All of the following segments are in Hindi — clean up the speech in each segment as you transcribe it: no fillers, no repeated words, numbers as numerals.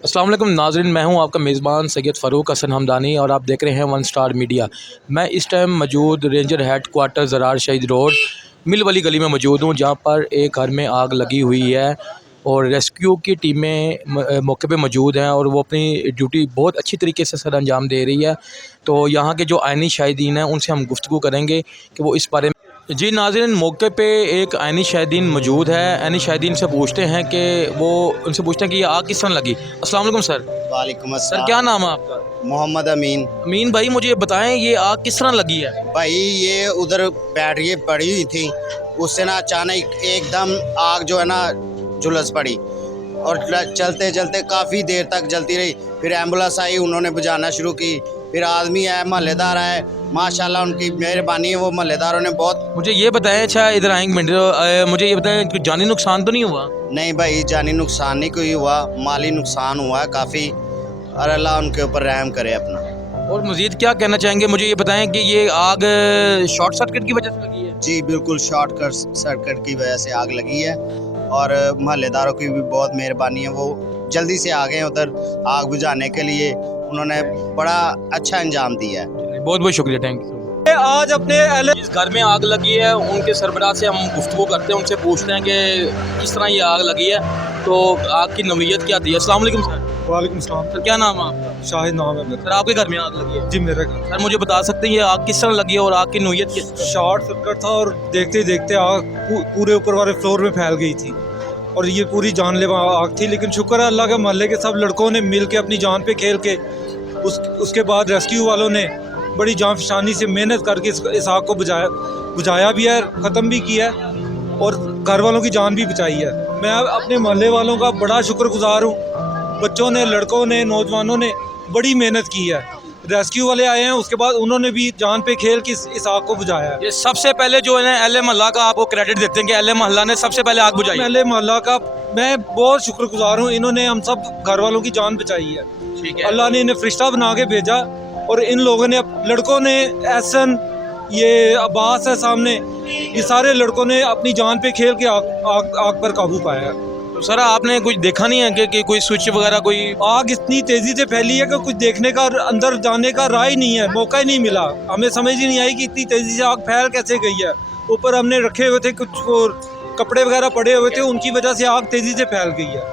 अस्सलाम वालेकुम नाज़रीन, मैं हूं आपका मेज़बान सैयद फ़ारूक हसन हमदानी और आप देख रहे हैं वन स्टार मीडिया। मैं इस टाइम मौजूद रेंजर हेड क्वार्टर ज़रार शहीद रोड मिल वाली गली में मौजूद हूं, जहां पर एक घर में आग लगी हुई है और रेस्क्यू की टीमें मौके पे मौजूद हैं और वो अपनी ड्यूटी बहुत अच्छी तरीके से सर अंजाम दे रही है। तो यहाँ के जो आइनी शाहिदीन हैं उनसे हम गुफ्तगू करेंगे कि वो इस बारे में। जी नाज़रीन, मौके पे एक आइनी शाहिदीन मौजूद है। आइनी शाहिदीन से पूछते हैं कि वो उनसे पूछते हैं कि ये आग किस तरह लगी। अस्सलाम वालेकुम सर। वालेकुम सर अस्सलाम। क्या नाम है आपका? मोहम्मद अमीन। अमीन भाई, मुझे ये बताएं ये आग किस तरह लगी है? भाई ये उधर बैटरी पड़ी हुई थी, उससे ना अचानक एकदम आग जो है ना झुलस पड़ी और चलते चलते काफ़ी देर तक जलती रही। फिर एम्बुलेंस आई, उन्होंने बुझाना शुरू की। फिर आदमी आए, महल्लेदार आए, माशाल्लाह उनकी मेहरबानी है, वो महल्लेदारों ने बहुत। मुझे ये बताएं, अच्छा इधर आएंगे मिनट, मुझे ये बताएं कि जानी नुकसान तो नहीं हुआ? नहीं भाई, जानी नुकसान नहीं कोई हुआ, माली नुकसान हुआ है काफ़ी, और अल्लाह उनके ऊपर रहम करे अपना। और मज़ीद क्या कहना चाहेंगे, मुझे ये बताएं कि ये आग शॉर्ट सर्किट की वजह से लगी है? जी बिल्कुल, शॉर्ट सर्किट की वजह से आग लगी है और महल्लेदारों की भी बहुत मेहरबानी है, वो जल्दी से आ गए उधर आग बुझाने के लिए। उन्होंने बड़ा अच्छा अंजाम दिया है। बहुत बहुत शुक्रिया, थैंक यू। आज अपने जिस घर में आग लगी है उनके सरबराह से हम गुफ्तगू करते हैं, उनसे पूछते हैं कि किस तरह ये आग लगी है, तो आग की नौइयत क्या थी। अस्सलाम वालेकुम सर। वालेकुम सलाम। सर क्या नाम है आपका? शाहिद नाम है मेरा। सर आपके घर में आग लगी है? जी मेरे घर सर मुझे बता सकते हैं ये आग किस तरह लगी है और आग की नौइयत क्या? शॉर्ट सर्किट था और देखते ही देखते आग पूरे ऊपर वाले फ्लोर में फैल गई थी और ये पूरी जानलेवा आग थी। लेकिन शुक्र है अल्लाह के, मोहल्ले के सब लड़कों ने मिल के अपनी जान पे खेल के उसके बाद रेस्क्यू वालों ने बड़ी जान से मेहनत करके इस आग को बुझाया भी है, ख़त्म भी किया है और घर वालों की जान भी बचाई है। मैं अपने मोहल्ले वालों का बड़ा शुक्रगुजार हूँ। बच्चों ने, लड़कों ने, नौजवानों ने बड़ी मेहनत की है। रेस्क्यू वाले आए हैं, उसके बाद उन्होंने भी जान पे खेल के इस आग को बुझाया है। ये सबसे पहले जो है ना अहले मोहल्ला का आपको क्रेडिट देते हैं कि अहले मोहल्ला ने सबसे पहले आग बुझाई। अहले मोहल्ला का मैं बहुत शुक्रगुजार हूँ, इन्होंने हम सब घर वालों की जान बचाई है। ठीक है। अल्लाह ने इन्हें फरिश्ता बना के भेजा और इन लोगों ने, लड़कों ने, एहसन, ये अब्बास है सामने, ये सारे लड़कों ने अपनी जान पे खेल के आग पर काबू पाया है। तो सर आपने कुछ देखा नहीं है कि कोई स्विच वगैरह कोई? आग इतनी तेजी से फैली है कि कुछ देखने का, अंदर जाने का राह ही नहीं है, मौका ही नहीं मिला। हमें समझ ही नहीं आई कि इतनी तेजी से आग फैल कैसे गई है। ऊपर हमने रखे हुए थे कुछ वो कपड़े वगैरह पड़े हुए थे, उनकी वजह से आग तेजी से फैल गई है।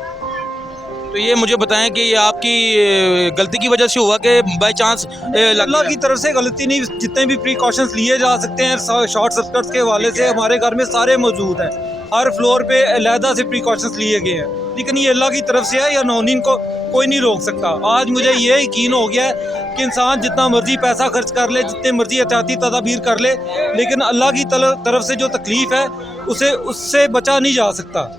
तो ये मुझे बताएं कि ये आपकी गलती की वजह से हुआ कि बाई चांस अल्लाह की तरफ से गलती नहीं, जितने भी प्रिकॉशंस लिए जा सकते हैं शॉर्ट सर्किट के हवाले से हमारे घर में सारे मौजूद हैं। हर फ्लोर पे अलहदा से प्रिकॉशंस लिए गए हैं, लेकिन ये अल्लाह की तरफ से है, या नौनीन को कोई नहीं रोक सकता। आज मुझे ये यकीन हो गया है कि इंसान जितना मर्जी पैसा खर्च कर ले, जितने मर्जी एहतियाती तदाबीर कर ले, लेकिन अल्लाह की तरफ से जो तकलीफ़ है उसे उससे बचा नहीं जा सकता।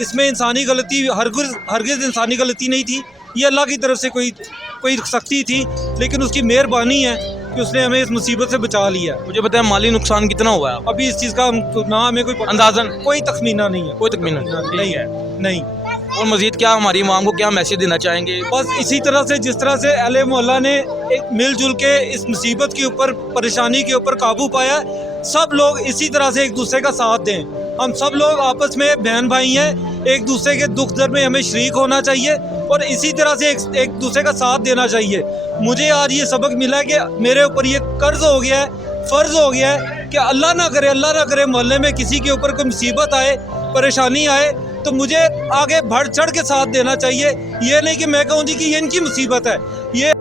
इसमें इंसानी गलती हरगिज़ इंसानी गलती नहीं थी, ये अल्लाह की तरफ से कोई सख्ती थी, लेकिन उसकी मेहरबानी है कि उसने हमें इस मुसीबत से बचा लिया। मुझे बताएं माली नुकसान कितना हुआ है? अभी इस चीज़ का ना हमें कोई अंदाजन कोई तखमीना नहीं है। कोई तकमीना नहीं है, नहीं। और मजीद क्या हमारी मांग को क्या मैसेज देना चाहेंगे? बस इसी तरह से, जिस तरह से अहले मोहल्ला ने एक मिलजुल के इस मुसीबत के ऊपर, परेशानी के ऊपर काबू पाया, सब लोग इसी तरह से एक दूसरे का साथ दें। हम सब लोग आपस में बहन भाई हैं, एक दूसरे के दुख दर्द में हमें शरीक होना चाहिए और इसी तरह से एक दूसरे का साथ देना चाहिए। मुझे आज ये सबक मिला कि मेरे ऊपर ये कर्ज हो गया है, फ़र्ज़ हो गया है कि अल्लाह ना करे मोहल्ले में किसी के ऊपर कोई मुसीबत आए, परेशानी आए, तो मुझे आगे बढ़ चढ़ के साथ देना चाहिए। ये नहीं कि मैं कहूँ जी कि ये इनकी मुसीबत है, ये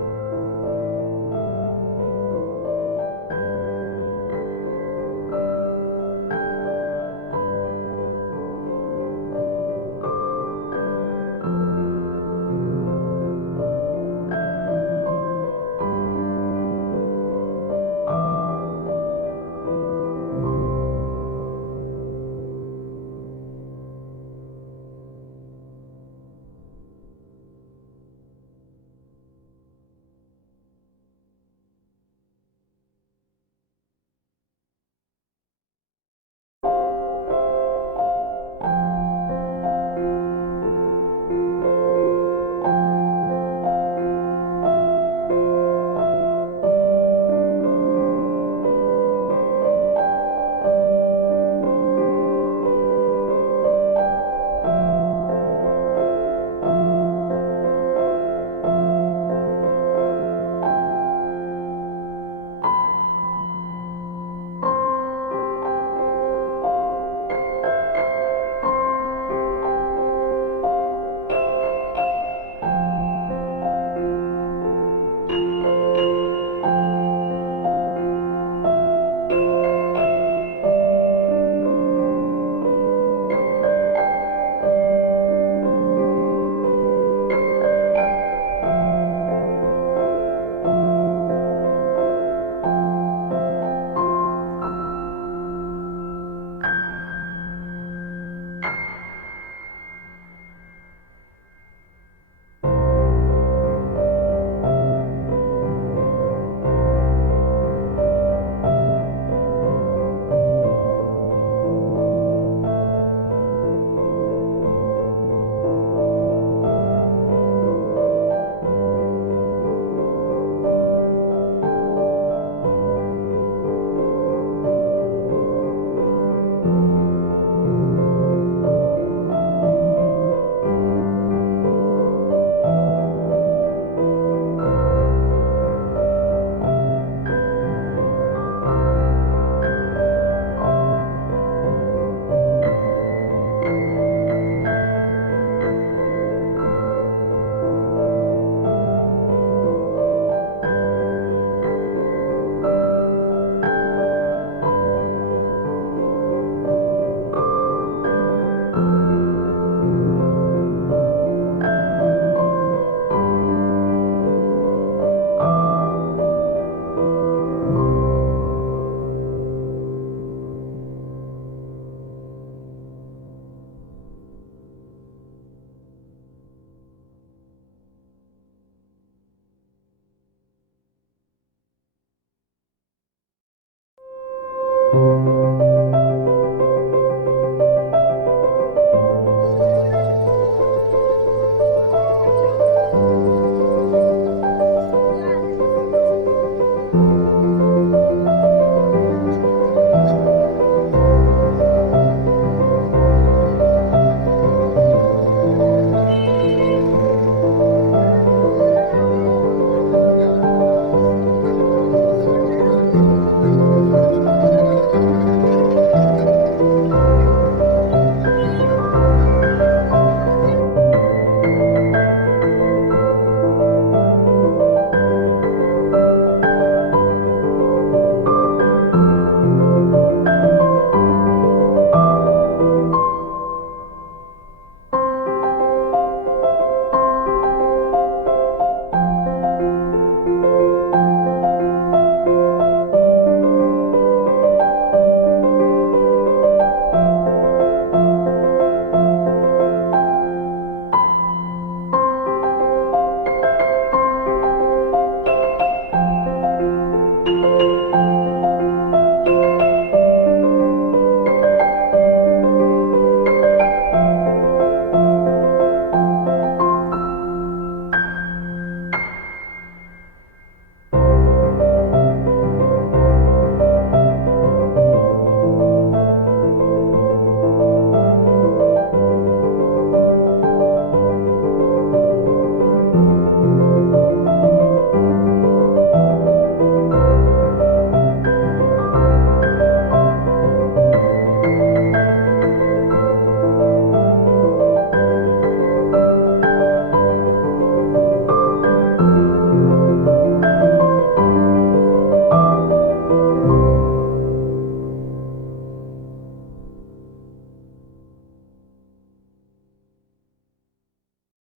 है।